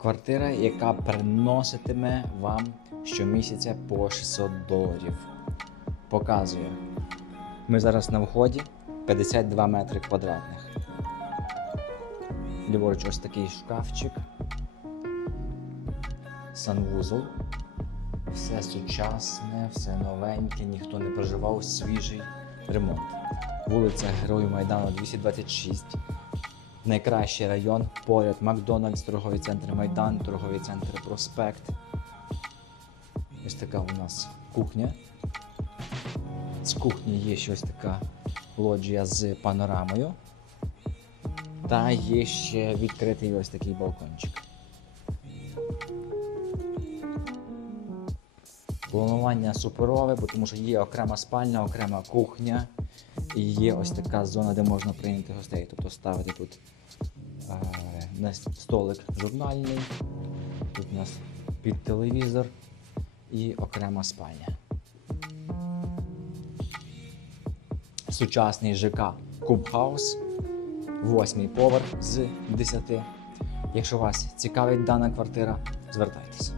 Квартира, яка приноситиме вам щомісяця по 600 доларів. Показую. Ми зараз на вході 52 метри квадратних. Ліворуч ось такий шкафчик. Санвузол. Все сучасне, все новеньке, ніхто не проживав, свіжий ремонт. Вулиця Героїв Майдану 226. Найкращий район. Поряд Макдональдс, торговий центр Майдан, торговий центр Проспект. Ось така у нас кухня. З кухні є ще ось така лоджія з панорамою. Та є ще відкритий ось такий балкончик. Планування суперове, бо тому що є окрема спальня, окрема кухня є ось така зона, де можна прийняти гостей. Тобто ставити тут е, на столик журнальний, тут у нас під телевізор і окрема спальня. Сучасний ЖК Кубхаус, восьмий поверх з 10. Якщо вас цікавить дана квартира, звертайтеся.